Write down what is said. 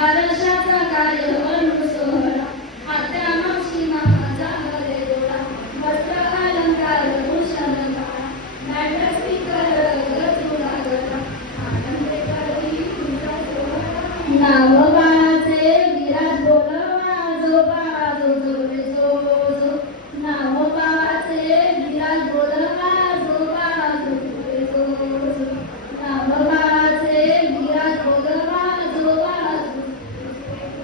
para